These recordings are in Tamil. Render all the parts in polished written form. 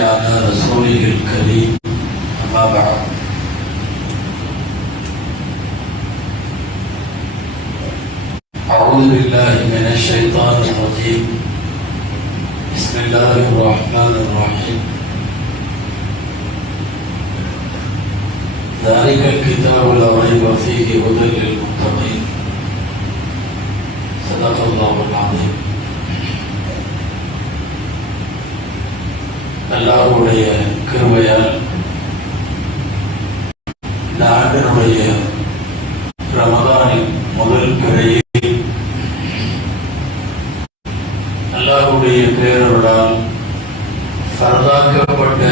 على رسوله الكريم أما بعد أعوذ بالله من الشيطان الرجيم بسم الله الرحمن الرحيم ذلك الكتاب لا ريب فيه هدى للمتقين صدق الله العظيم. அல்லாஹ்வுடைய கிருபையால் இந்த ஆண்டினுடைய ரமதானின் முதல் பிறையில் அல்லாஹ்வுடைய பேரருளால் ஃபர்தாக்கப்பட்ட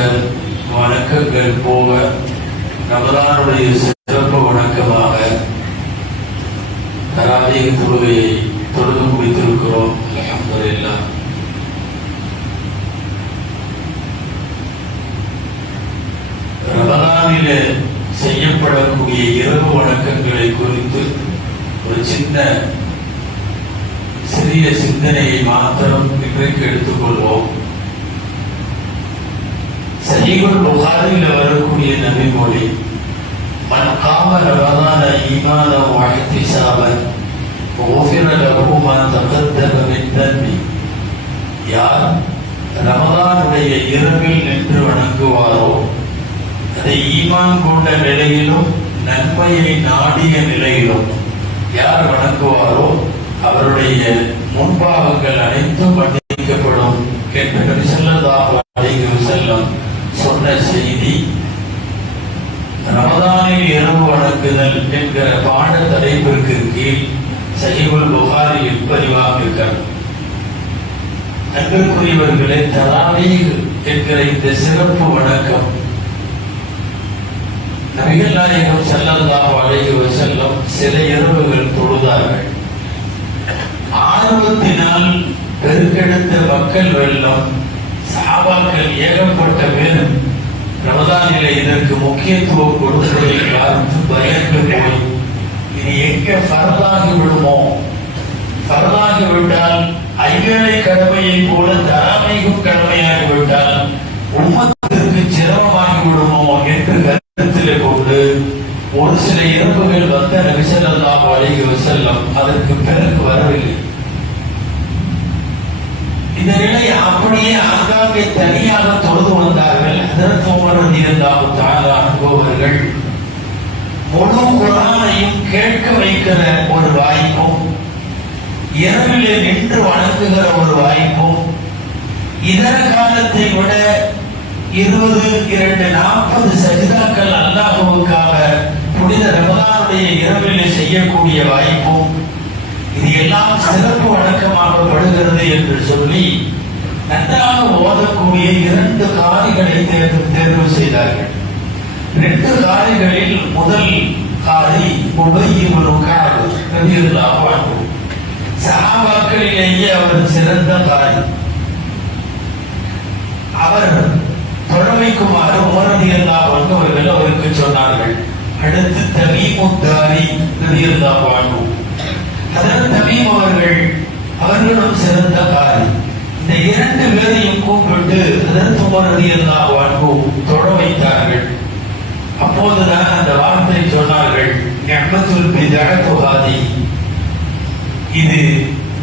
வணக்கங்கள் போக ரமதானுடைய சிறப்பு வணக்கமாக தராவீஹ் தொழுகையை தொழுது முடித்திருக்கிறோம். அல்ஹம்துலில்லாஹ். ரமதானிலே செய்யப்படக்கூடிய இரவு வணக்கங்களை குறித்து ஒரு சிறிய சிந்தனையை மாத்திரம் இன்றைக்கு எடுத்துக்கொள்வோம். சஹீஹுல் புகாரியில் வரக்கூடிய நபிமொழி, மன் காம ரமதான ஈமானன் வ இஹ்திசாபன் குஃபிர லஹு மா தகத்தம மின் தன்பி. யார் ரமதானுடைய இரவில் நின்று வணங்குவாரோ, அதை ஈமான் கொண்ட நிலையிலும் நன்மையை நாடிய நிலையிலும் யார் வணங்குவாரோ அவருடைய முன்பாவங்கள் அனைத்தும் மன்னிக்கப்படும் என்று நபி ஸல்லல்லாஹு அலைஹி வஸல்லம் சொன்ன செய்தி ரமதானில் இரவு வணங்குதல் என்கிற பாட தலைப்பிற்கு கீழ் சஹீஹுல் புகாரியில் பதிவாக இருக்கிறது. அன்பிற்குரியவர்களே, தராவீஹ் என்கிற இந்த சிறப்பு வணக்கம் நபிகள் நாயகம் ஸல்லல்லாஹு அலைஹி வஸல்லம் சில இரவுகள் தொழுதார்கள். ஆர்வத்தினால் பெருக்கெடுத்த மக்கள் வெள்ளம், சஹாபாக்கள் ஏகப்பட்ட பேர் ரமதானிலே இதற்கு முக்கியத்துவம் கொடுப்பதை பார்த்து பயந்து போய் இது எங்க ஃபர்தாகி விடுமோ, ஃபர்தாகி விட்டால் ஐவேளை கடமையை போல தராவீஹும் கடமையாகி விட்டால் உம்மத்திற்கு சிரமமாகி விடுமோ என்று கருத்திலே கொண்டு ஒரு சில இரவுகள் வந்த நபி ஸல்லல்லாஹு அலைஹி வஸல்லம் அதற்கு பிறகு வரவில்லை. இந்த நிலை அப்படியே ஆங்காங்கே தனியாக தொழுது வந்தார்கள். ஹஜ்ரத் உமர் ரலியல்லாஹு தஆலா அன்ஹு அவர்கள் முழு குர்ஆனையும் கேட்க வைக்கிற ஒரு வாய்ப்பும், இரவிலே நின்று வணங்குகிற ஒரு வாய்ப்பும், இதர காலத்தை விட 20-40 சஜிதாக்கள் அல்லாஹ்வுக்காக புனித ரமதானுடைய இரவிலே செய்யக்கூடிய வாய்ப்பும், இது எல்லாம் சிறப்பு வணக்கமாகப்படுகிறது என்று சொல்லி நன்றாக ஓதக்கூடிய 2 காரிகளை தேர்வு செய்தார்கள். 2 காரிகளில் முதல் காரி உபய் இப்னு கஅப் ரலியல்லாஹு அன்ஹு. சஹாபாக்களிலேயே அவர் சிறந்த காரி. அவர் தொழவைக்குமாறு உமர் ரலியல்லாஹு அன்ஹு அவர்கள் அவருக்கு சொன்னார்கள். அடுத்து தமீமுத் தாரி ரலியல்லாஹு அன்ஹு. ஹஜ்ரத் தமீம் அவர்களும் சிறந்த காரி. இந்த 2 பேரையும் கூப்பிட்டு ஹஜ்ரத் உமர் ரலியல்லாஹு அன்ஹு தொழ வைத்தார்கள். அப்போதுதான் அந்த வார்த்தை சொன்னார்கள், நிஅமத்துல் பித்அத்து ஹாதி. இது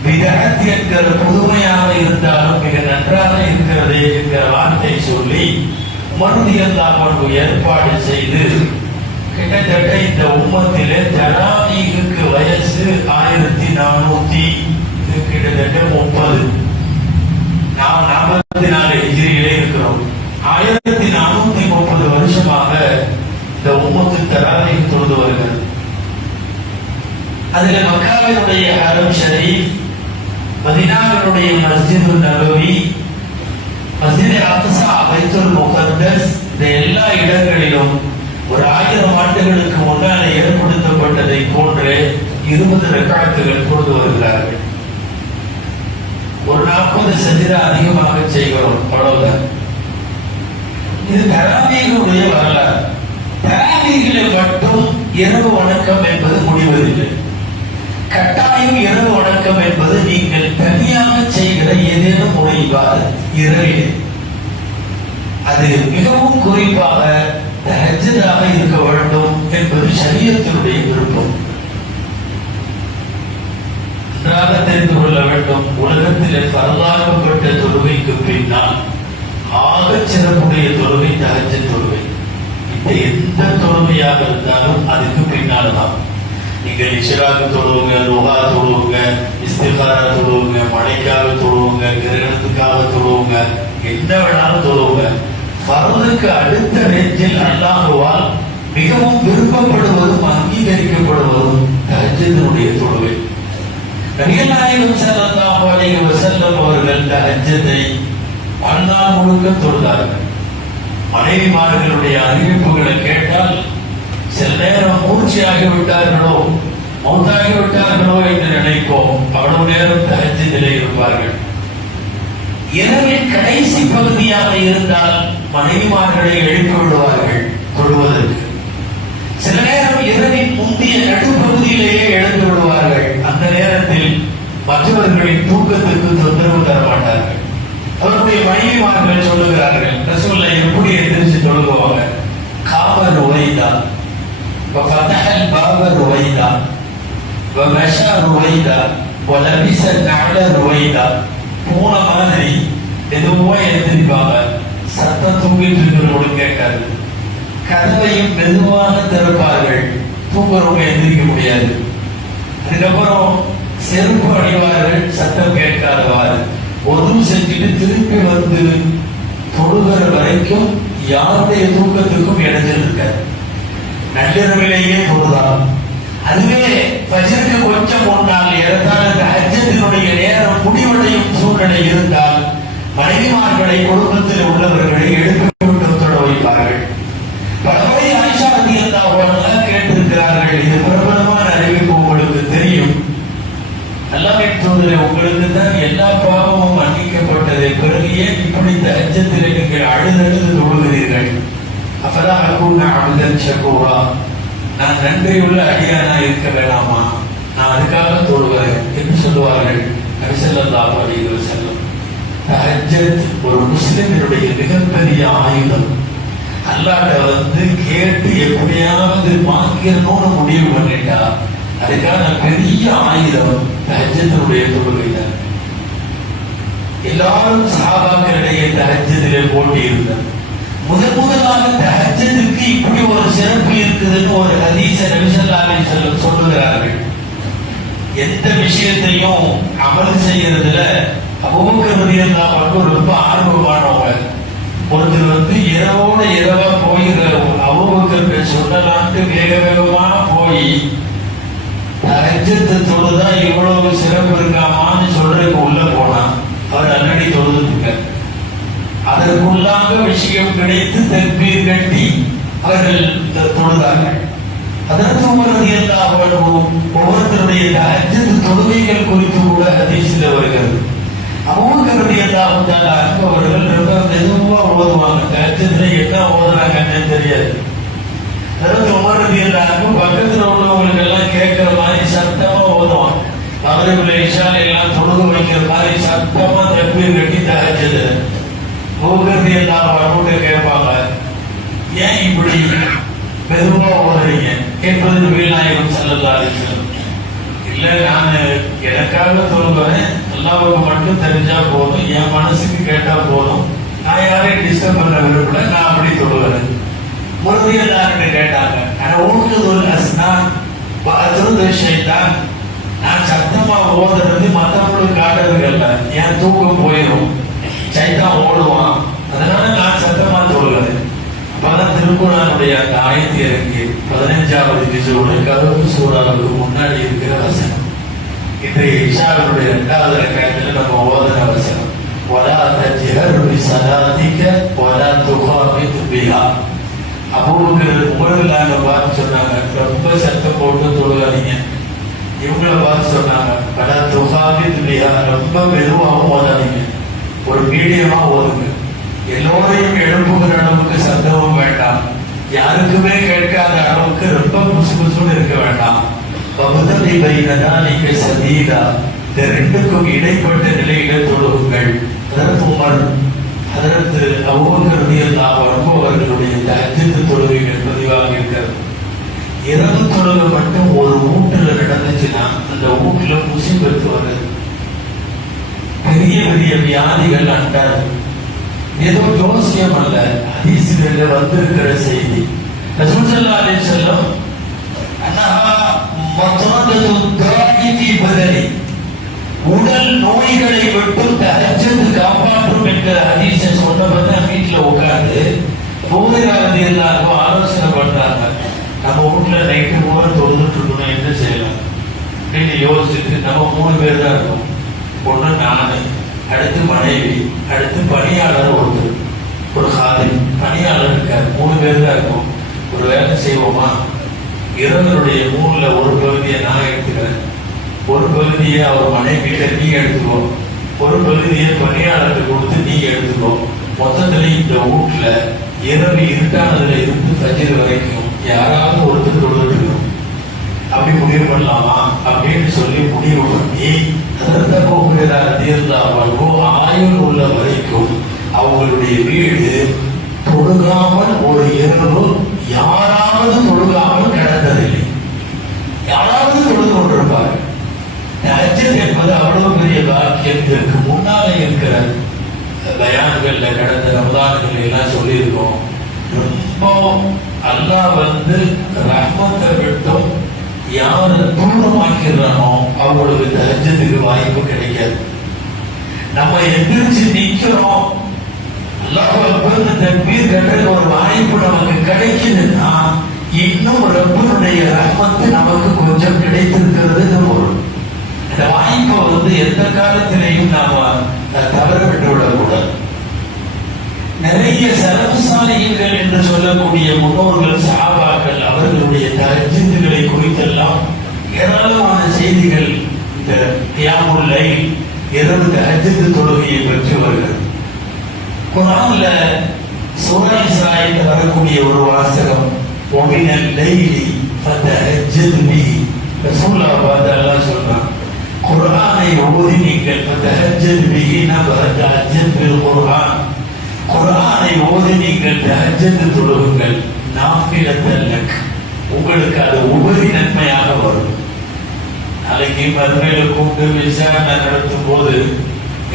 பித்அத் என்கிற புதுமையாக இருந்தாலும் மிக நன்றாக இருக்கிறது என்கிற வார்த்தை சொல்லி உமர் ரலியல்லாஹு அன்ஹு ஏற்பாடு செய்து கிட்டத்தட்ட இந்த உம்மத்திலே தராவீஹுக்கு வயசு 1400, கிட்டத்தட்ட 30. நாம் 44 ஹிஜ்ரியிலே இருக்கிறோம். 1430 வருஷமாக இந்த உம்மத்து தராவீஹ் தொழுது வருகிறது. அதுல மக்காவினுடைய ஹரம் ஷரீஃப், மதீனாவினுடைய மஸ்ஜிது நபவி, மஸ்ஜித் அக்ஸா, பைத்துல் முகத்தஸ், இந்த எல்லா இடங்களிலும் ஒரு 1000 ஆண்டுகளுக்கு முன்னாலே ஏற்படுத்தப்பட்டதை போன்று 20 ரக்காத்துகள் கொண்டு வருகிறார்கள். ஒரு 40 சஜிதா அதிகமாக செய்கிறோம், அவ்வளவுதான். இது தராவீஹுடைய வரலாறு. தராவீஹிலே மட்டும் இரவு வணக்கம் என்பது முடிவதில்லை. கட்டாயம் இரவு வணக்கம் என்பது நீங்கள் தனியாக செய்கிற ஏதேனும் ஒரு இபாதத் இரவிலே. அது மிகவும் குறிப்பாக தஹஜ்ஜுதாக இருக்க வேண்டும் என்பது ஷரியத்தினுடைய விருப்பம். நன்றாக தெரிந்து கொள்ள வேண்டும், உலகத்திலே பரவாக்கப்பட்ட தொழுகைக்கு பின்னால் ஆகச் சிறப்புடைய தொழுகை தஹஜ்ஜுத் தொழுகை. இந்த எந்த தொழுகையாக இருந்தாலும் அதுக்கு பின்னால்தான். நீங்கள் இஷ்ராக்கு தொழுவுங்க, லுஹா தொழுவுங்க, இஸ்திகாரா தொழுவுங்க, மழைக்காக தொழுவுங்க, கிரகணத்துக்காக தொழுவுங்க, என்ன வேணாலும் தொழுவுங்க. ஃபர்துக்கு அடுத்த ரேஞ்சில் அல்லாஹ்வால் மிகவும் விருப்பப்படுவதும் அங்கீகரிக்கப்படுவதும் தஹஜ்ஜுடைய தொழுகை. நபிகள் நாயகம் ஸல்லல்லாஹு அலைஹி வஸல்லம் அவர்கள் தஹஜ்ஜத்தை வாழ்நாள் முழுக்க தொழுதார்கள். மனைவிமார்களுடைய அறிவிப்புகளை கேட்டால் சில நேரம் மூர்ச்சியாகி விட்டார்களோ மௌத்தாகி விட்டார்களோ என்று நினைப்போம். அவ்வளவு நேரம் தஹஜ்ஜுதிலே இருப்பார்கள். இரவின் கடைசி பகுதியாக இருந்தால் மனைவிமார்களை எழுப்பி விடுவார்கள் தொழுவதற்கு. சில நேரம் இரவின் முந்தைய நடுப்பகுதியிலேயே எழுந்து விடுவார்கள். அந்த நேரத்தில் மற்றவர்களின் தூக்கத்துக்கு தொந்தரவு தர மாட்டார்கள். அவருடைய மனைவிமார்கள் சொல்லுகிறார்கள், ரசூலுல்லாஹ் எப்படி எந்திரிச்சு தொழுகுவாங்க? காபர் ருவைதா وفتح الباب رويدا ومشى رويدا ولبس النعل رويدا. போன மாதிரி மெதுவா எழுந்திருப்பாங்க. சத்தம் தூங்கிட்டு இருக்கிறவங்களோட கேட்காது. கதவையும் மெதுவாக திறப்பார்கள். தூங்குறவங்க எந்திரிக்க முடியாது. அதுக்கப்புறம் செருப்பு அணிவார்கள், சத்தம் கேட்காதவாறு. ஒதுவு செஞ்சுட்டு திருப்பி வந்து தொழுகிற வரைக்கும் யாருடைய தூக்கத்துக்கும் இடைஞ்சல் இருக்காது. நள்ளிரவிலேயே தொழுதான். அதுவே ஃபஜ்ருக்கு கொஞ்சம் முன்னால் ஏறத்தாழ தஹஜ்ஜுடைய நேரம் முடிவடையும் சூழ்நிலை இருந்தால் மனைவிமார்களை குடும்பத்தில் உள்ளவர்களை எழுப்பிவிட்டு தொழ வைப்பார்கள். பலமுறை ஆயிஷா ரலியல்லாஹு அன்ஹா கேட்டிருக்கிறார்கள். இது பிரபலமான அறிவிப்பு உங்களுக்கு தெரியும். அல்லாஹ்வின் தூதரே, உங்களுக்கு தான் எல்லா பாவமும் மன்னிக்கப்பட்டது, பிறகு ஏன் இப்படி தஹஜ்ஜுதிலே நீங்கள் அழுதழுது தொழுகிறீர்கள்? அப்பதா அகுனா அப்தன் ஷகூரா, நான் நன்றியுள்ள அடியானா இருக்க வேண்டாமா? நான் அதுக்காக தொழுகிறேன் என்று சொல்லுவார்கள் நபி ஸல்லல்லாஹு அலைஹி வஸல்லம். தஹஜ்ஜத் ஒரு முஸ்லிமினுடைய மிகப்பெரிய ஆயுதம். அல்லாஹ்ட்ட வந்து கேட்டு எப்படியாவது வாங்கிடணும்னு முடிவு பண்ணிட்டா அதுக்கான பெரிய ஆயுதம் தஹஜ்ஜுடைய தொழுகை தான். எல்லாரும் சஹாபாக்களிடையே தஹஜ்ஜுதிலே போட்டி இருந்தது. முதலாக தஹஜ்ஜுக்கு இப்படி ஒரு சிறப்பு இருக்குதுன்னு ஒரு ஹதீஸ நபி ஸல்லல்லாஹு அலைஹி வஸல்லம் சொல்லுகிறார்கள். எந்த விஷயத்தையும் அமல் செய்யறதுல அபூபக்கர் ரலியல்லாஹு அன்ஹு ரொம்ப ஆர்வமானவங்க. ஒருத்தர் வந்து இரவோட இரவா போயிடுற அபூபக்கர் சொல்லலான்ட்டு வேக வேகமா போய் தஹஜ்ஜுத் தொழுதா இவ்வளவு சிறப்பு இருக்காமான்னு சொல்றதுக்கு உள்ள போனா அவர் அன்னடி தொழுதுட்டு இருக்கார். அதற்குள்ளாக விஷயம் கிடைத்து தக்பீர் கட்டி அவர்கள் தொழுதார்கள். அதற்கு உமர் ரலியல்லாஹு அன்ஹு ஒவ்வொருத்தருடைய தஹஜ்ஜுத் தொழுகைகள் குறித்து கூட ஹதீஸில் வருகிறது. அபூபக்கர் ரலியல்லாஹு தஆலா அன்ஹு அவர்கள் ரொம்ப மெதுவா ஓதுவாங்க. தஹஜ்ஜுத்ல என்ன ஓதுறாங்கன்னு தெரியாது. அதற்கு உமர் ரலியல்லாஹு அன்ஹு பக்கத்துல உள்ளவங்களுக்கு எல்லாம் கேட்கிற மாதிரி சத்தமா ஓதுவாங்க. மக்ரிப் இஷா எல்லாம் தொழுது வைக்கிற மாதிரி சத்தமா தக்பீர் கட்டி தஹஜ்ஜுத் கேட்பாங்க. ஏன் இப்படி மெதுவா ஓடுறீங்க என்பது நபிகள் நாயகம் ஸல்லல்லாஹு அலைஹி வஸல்லம். இல்ல, நான் எனக்காக தொழுகிறேன், அல்லாஹ்வுக்கு மட்டும் தெரிஞ்சா போதும், என் மனசுக்கு கேட்டா போதும், நான் யாரையும் டிஸ்டர்ப் பண்ண விரும்பல, நான் அப்படி தொழுகிறேன். முருகன் எல்லாருமே கேட்டாங்க, ஷைத்தான், நான் சத்தமா ஓதுறது மற்றவங்களுக்கு காட்டுறதுக்கு அல்ல, என் தூக்கம் போயிடும், சைத்தான் ஓடுவான், அதனால நான் சத்தமா தொழுகிறேன். அப்பதான் திருக்குறானுடைய அந்த ஆயத்து இறங்கி 15வது ஜுஸுடைய கதவு சூறாவுக்கு முன்னாடி இருக்கிற வசனம். இன்றைய இஷாவினுடைய 2வது ரக்அத்தில் நம்ம ஓதுன வசனம், வலா தஜ்ஹர் பிஸலாத்திக வலா துகாஃபித் பிஹா. அபூபக்கர் உமர்லான பார்த்து சொன்னாங்க, ரொம்ப சத்தம் போட்டு தொழுகாதீங்க. இவங்களை பார்த்து சொன்னாங்க, வலா துகாஃபித் பிஹா, ரொம்ப மெதுவாகவும் ஓதாதீங்க, ஒரு மீடியமா ஓதுங்க. எல்லோரையும் எழுப்புகிற அளவுக்கு சத்தமும் வேண்டாம், யாருக்குமே கேட்காத அளவுக்கு ரொம்ப புசு புசுன்னு இருக்க வேண்டாம். பகுதி பைனதானிக்க சதீதா, இந்த ரெண்டுக்கும் இடைப்பட்ட நிலையில தொழுகுங்கள். அதற்கு உமர், அதற்கு அபூபக்கர் ரலியல்லாஹு அந்த வீட்டுல முசீபத்து வருது, பெரிய பெரிய வியாதிகள் அண்டாது. ஏதோ ஜோசியம் அல்ல, ஹதீஸ்களில் வந்திருக்கிற செய்தி. ரசூல் ஸல்லல்லாஹு அலைஹி வஸல்லம் உடல் நோய்களை விட்டு தஹஜ்ஜத் காப்பாற்றும் என்கிற ஹதீஸை சொன்னவங்க வீட்டுல உட்கார்ந்து போகிறாரது எல்லாருக்கும் ஆலோசனை பண்றாங்க. நம்ம வீட்டுல நைட்டு போல தொழுதுட்டு இருக்கணும், என்ன செய்யலாம் அப்படின்னு யோசிச்சுட்டு நம்ம 3 பேர் தான் இருக்கோம். ஒண்ணு நானு, அடுத்து மனைவி, அடுத்து பணியாளர் ஒருத்தர், ஒரு ஹாதிம் பணியாளர் இருக்காரு. 3 பேர் தான் இருக்கும். ஒரு வேலை செய்வோமா, இரவனுடைய 3ல் ஒரு பகுதியை நான் எடுத்துக்கிறேன், ஒரு பகுதியை அவர் மனைவியிட்ட நீ எடுத்துக்கோ, ஒரு பகுதியை பணியாளருக்கு கொடுத்து நீ எடுத்துக்கோ. மொத்தத்துல இந்த வீட்டுல இரவு இருட்டானதுல இருந்து ஃபஜ்ர் வரைக்கும் யாராவது ஒருத்தர் தொழுதுட்டு இருக்கணும். அப்படி முடிவு பண்ணலாமா அப்படின்னு சொல்லி முடிவு பண்ணி அதற்கு போகிறாரோ ஆயுள் உள்ள வரைக்கும் அவங்களுடைய வீடு தொழுகாமல் ஒரு இரவு யாராவது தொழுகாமல் நடந்ததில்லை. யாராவது தொழுது கொண்டிருப்பார்கள். தஹஜ்ஜத் என்பது அவ்வளவு பெரிய பாக்கியத்திற்கு முன்னாலே இருக்கிற பயான்கள்ல கடந்த ரமதான்கள் எல்லாம் சொல்லியிருக்கோம். ரொம்ப அல்லாஹ் ரஹ்மத்தை விட்டும் யாரை தூரமாக்கிறானோ அவங்களுக்கு தஹஜ்ஜத்துக்கு வாய்ப்பு கிடைக்காது. நம்ம எந்திரிச்சு நிக்கிறோம், அல்லாஹ் தக்பீர் கட்டுற ஒரு வாய்ப்பு நமக்கு கிடைக்குதுன்னா இன்னும் ரப்பனுடைய ரஹ்மத்து நமக்கு கொஞ்சம் கிடைத்திருக்கிறது பொருள். இந்த வாய்ப்பை எந்த காலத்திலையும் நாம தவற விட்டு விடக்கூடாது. நிறைய சலஃபுசாலிஹீன்கள் என்று சொல்லக்கூடிய முன்னோர்கள், சஹாபாக்கள், அவர்களுடைய தஹஜ்ஜுதுகளை குறித்தெல்லாம் ஏராளமான செய்திகள் இந்த கியாமுல் லைல் இரவு தஹஜ்ஜுத் தொழுகையை பற்றி வருகிறது. குர்ஆன்ல சூரா இஸ்ராயில் வரக்கூடிய ஒரு வாசகம், ஒமினல் லைலி ஃபதஹஜ்ஜத் பிஹி. ரசூலுல்லாஹ் பார்த்து அல்லாஹ் சொல்றான், குர்ஆனை ஓதி நீங்கள் ஃபதஹஜ்ஜத் பிஹி நபதஹஜ்ஜத் பில் குர்ஆன், குர்ஆனை ஓதி நீங்கள் தஹஜ்ஜத் தொழுகுங்கள், நாஃபிலத்தன் லக், உங்களுக்கு அது உபரி நன்மையாக வரும். நாளைக்கு மறுமையில கூப்பிட்டு விசாரணை நடத்தும் போது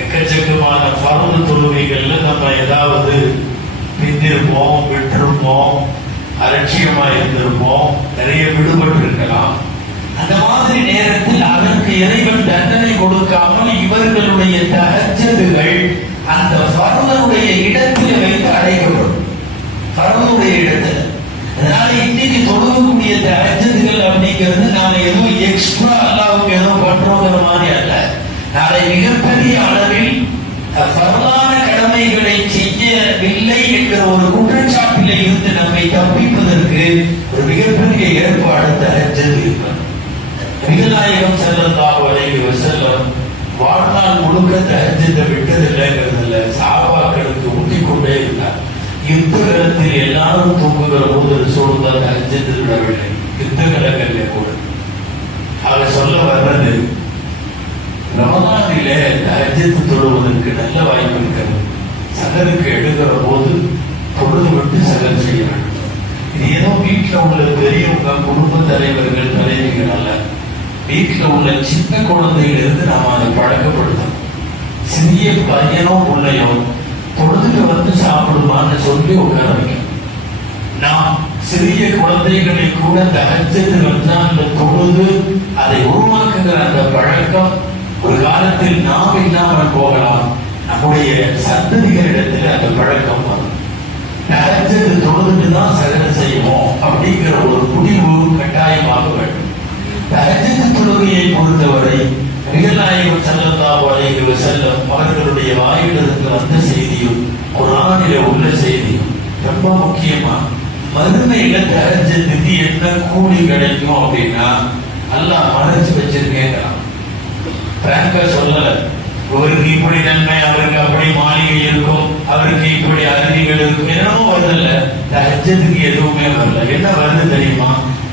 எக்கச்சக்கமான ஃபர்து தொழுகைகள்ல நம்ம ஏதாவது பிந்திருப்போம், விட்டிருப்போம், அலட்சியமா இருந்திருப்போம், நிறைய விடுபட்டு இருக்கலாம். அந்த மாதிரி நேரத்தில் அதற்கு இறைவன் தண்டனை கொடுக்காமல் இவர்களுடைய தஹஜ்ஜுதுகள் அந்த ஃபர்துடைய இடத்தில் வைத்து அடைக்கப்படும். ஃபர்துடைய இடத்துல. அதனால இன்னைக்கு தொழுகக்கூடிய தஹஜ்ஜுதுகள் அப்படிங்கிறது நாம ஏதோ எக்ஸ்ட்ரா அல்லாஹ்வுக்கு ஏதோ பண்றோங்கிற மாதிரி அல்ல. நாளை மிகப்பெரிய அளவில் ஃபர்தான கடமைகளை செய்யவில்லை என்கிற ஒரு குற்றச்சாட்டில் இருந்து நம்மை தப்பிப்பதற்கு ஒரு மிகப்பெரிய ஏற்பாடு தஹஜ்ஜுத் இருப்பது. நபிகள் ஸல்லல்லாஹு அலைஹி வஸல்லம் வாழ்நாள் முழுக்க தஹஜ்ஜுத்தை விட்டதில்லைங்கிறதுல சஹாபாக்களுக்கு ஊட்டிக் கொண்டே இருந்தார். யுத்த காலத்தில் எல்லாரும் தூங்குகிற போது சூழ்ந்த தஹஜ்ஜுத் விடவில்லை, யுத்த காலங்களிலே கூட. அதை சொல்ல வர்றது, ரமதானிலே தஹஜ்ஜுத் தொழுவதற்கு நல்ல வாய்ப்பு இருக்கிறது. சகருக்கு எடுக்கிற போது தொழுது விட்டு சகர் செய்ய வேண்டும். இது ஏதோ வீட்டில் உள்ள பெரியவங்க, குடும்ப தலைவர்கள், தலைவிகள் அல்ல, வீட்டில் உள்ள சின்ன குழந்தையிலிருந்து நாம அதை பழக்கப்படுத்தணும். சிறிய பையனோ பிள்ளையோ தொழுதுட்டு சாப்பிடுமான்னு சொல்லி உட்கார வைக்கணும். நாம் சிறிய குழந்தைகளை கூட தஹஜ்ஜுத் வந்தால் அந்த தொழுது அதை உருவாக்குகிற அந்த பழக்கம் ஒரு காலத்தில் நாம் இல்லாமல் போகலாம். நம்முடைய சந்ததிகளிடத்தில் அந்த பழக்கம் வரும். தஹஜ்ஜுத் தொழுதுட்டு தான் சகனம் செய்வோம் அப்படிங்கிற ஒரு முடிவு கட்டாயமாக வேண்டும். தஹஜ்ஜுத் தொழுகையை பொறுத்தவரை நபிகள் நாயகம் ஸல்லல்லாஹு அலைஹி வஸல்லம் அவர்களுடைய வாயிலிருந்து வந்த செய்தியும் குர்ஆனிலே உள்ள செய்தியும் ரொம்ப முக்கியமா, மறுமையில தஹஜ்ஜுத்துக்கு என்ன கூலி கிடைக்கும் அப்படின்னா அல்லாஹ் மறைச்சு வச்சிருக்கேங்கிறான். பிராங்கா சொல்லல, அவருக்கு இப்படி நன்மை, அவருக்கு அப்படி மாளிகை இருக்கும், அவருக்கு இப்படி அருவிகள் இருக்கும், என்னமோ வருதில்ல. தஹஜ்ஜுத்துக்கு எதுவுமே வரல. என்ன வருது தெரியுமா?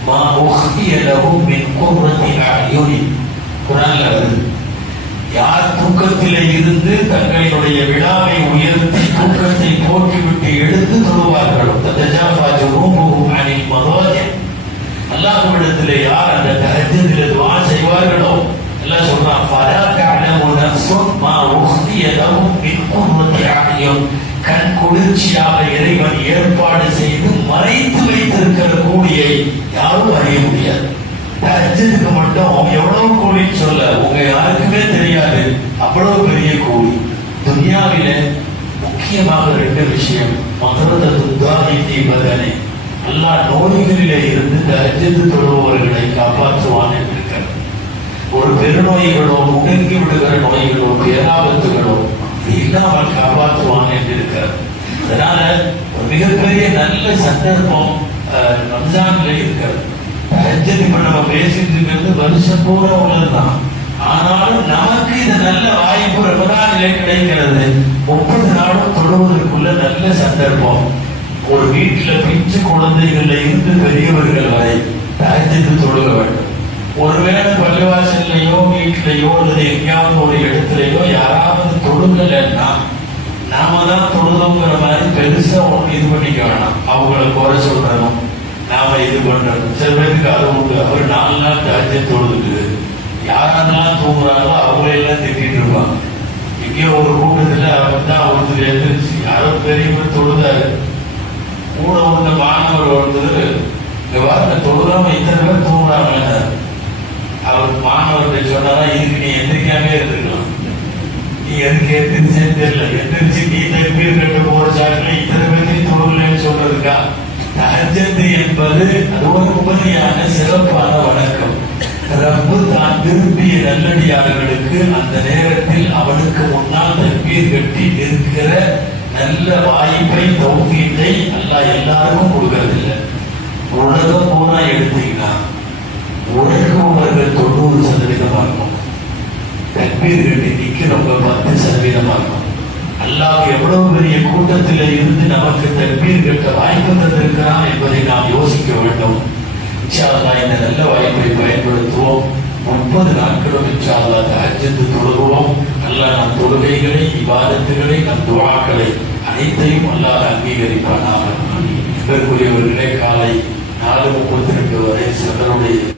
மா உஹ்திய லஹும் மின் குர்ரத்தி அயுனின். குர்ஆன்ல வருது, யார் தூக்கத்திலே இருந்து தங்களுடைய விழாவை உயர்த்தி தூக்கத்தை போக்கிவிட்டு எடுத்து தொழுவார்களோ, ததஜாஃபா ஜுனூபுஹும் அனில் மதாஜி, அல்லாஹ்விடத்திலே யார் அந்த தஹஜ்ஜுதிலே துஆ செய்வார்களோ குளிர்ச்சியாக இறைவன் ஏற்பாடு செய்து மறைத்து வைத்திருக்கிற கூலியை யாரும் அறிய முடியாது. தஹஜ்ஜுக்கு மட்டும் எவ்வளவு கூலின்னு சொல்ல உங்க யாருக்குமே தெரியாது. அவ்வளவு பெரிய கூலி. துன்யாவில முக்கியமாக 2 விஷயம். மகரதே அல்லாஹ் நோய்களிலே இருந்து தஹஜ்ஜுத் தொழுபவர்களை காப்பாற்றுவான் என்றிருக்கிறார். ஒரு பெருநோய்களோ, முடங்கி விடுகிற நோய்களோ, பேராபத்துகளோ இல்லாமல் காப்பாற்றுவான் என்றிருக்கிறார். அதனால ஒரு மிகப்பெரிய நல்ல சந்தர்ப்பம் ரம்ஜான்ல இருக்கிறது. தஹஜ்ஜுத் இப்ப நம்ம பேசிட்டு இருக்கிறது வருஷம் பூரா உள்ளதுதான். ஆனாலும் நமக்கு இது நல்ல வாய்ப்பு ரமதானிலே கிடைக்கிறது. 30 நாளும் தொழுவதற்குள்ள நல்ல சந்தர்ப்பம். ஒரு வீட்டுல பிஞ்சு குழந்தைகள்ல இருந்து பெரியவர்கள் வரை தஹஜ்ஜுத் தொழுக வேண்டும். ஒருவேளை பள்ளிவாசல்லையோ வீட்டிலையோ அல்லது எங்கேயாவது ஒரு இடத்துலையோ யாராவது தொழுகலைன்னா நாம தான் தொழுதோங்கிற மாதிரி பெருசா இது பண்ணிக்க வேணாம். அவங்களை குறை சொல்றதும் நாம இது பண்றோம். சில பேருக்கு அது உண்டு. அவர் 4 நாள் தஹஜ்ஜுத் தொழுதுட்டு யாரெல்லாம் தூங்குறாங்களோ அவங்களெல்லாம் திட்டிட்டு இருப்பாங்க. எங்கேயோ ஒரு கூட்டத்துல அவர் தான் ஒருத்தர் எதிர்த்து யாரோ பெரியவர் தொழுதாரு. கூட வந்த மாணவர் ஒருத்தர் இந்த வாரத்தை தொழுதாம இத்தனை பேர் தூங்குறாங்க. அவர் மாணவர்கிட்ட சொன்னாரா, இதுக்கு நீ எந்திரிக்காமே இருந்திருக்கலாம். நீ எதுக்கு எந்திரிச்சேன்னு தெரியல. எந்திரிச்சு நீ தக்பீர் கட்ட போற சாட்டில் இத்தனை பேருக்கு தொழுலன்னு சொல்றதுக்கா? தஹஜ்ஜுத் என்பது அது ஒரு உபரியான சிறப்பான வணக்கம். ரப்பு தான் விரும்பிய நல்லடியார்களுக்கு அந்த நேரத்தில் அவனுக்கு முன்னால் தக்பீர் கட்டி நிற்கிற நல்ல வாய்ப்பை, தௌஃபீக்கை அல்லாஹ் எல்லாருக்கும் கொடுக்கறதில்லை. உலகம் பூரா எடுத்தீங்கன்னா உழைப்பவர்கள் 90% இருக்கும். தக்பீர் கட்டி நிக்கிறவங்க 10% இருக்கும். அல்லாஹ் எவ்வளவு பெரிய கூட்டத்தில் இருந்து நமக்கு தக்பீர் கட்ட வாய்ப்பு தந்திருக்கிறான் என்பதை நாம் யோசிக்க வேண்டும். இன்ஷா அல்லாஹ் இந்த நல்ல வாய்ப்பை பயன்படுத்துவோம். 30 நாட்களும் இன்ஷா அல்லாஹ் தஹஜ்ஜுத் தொழுவோம். அல்லாஹ் நம் தொழுகைகளை, இபாதத்துகளை, நம் துஆக்களை அனைத்தையும் அல்லாஹ் அங்கீகரிப்பானாக. இதற்குரியவர்களே, காலை 4:32 வரை சிலருடைய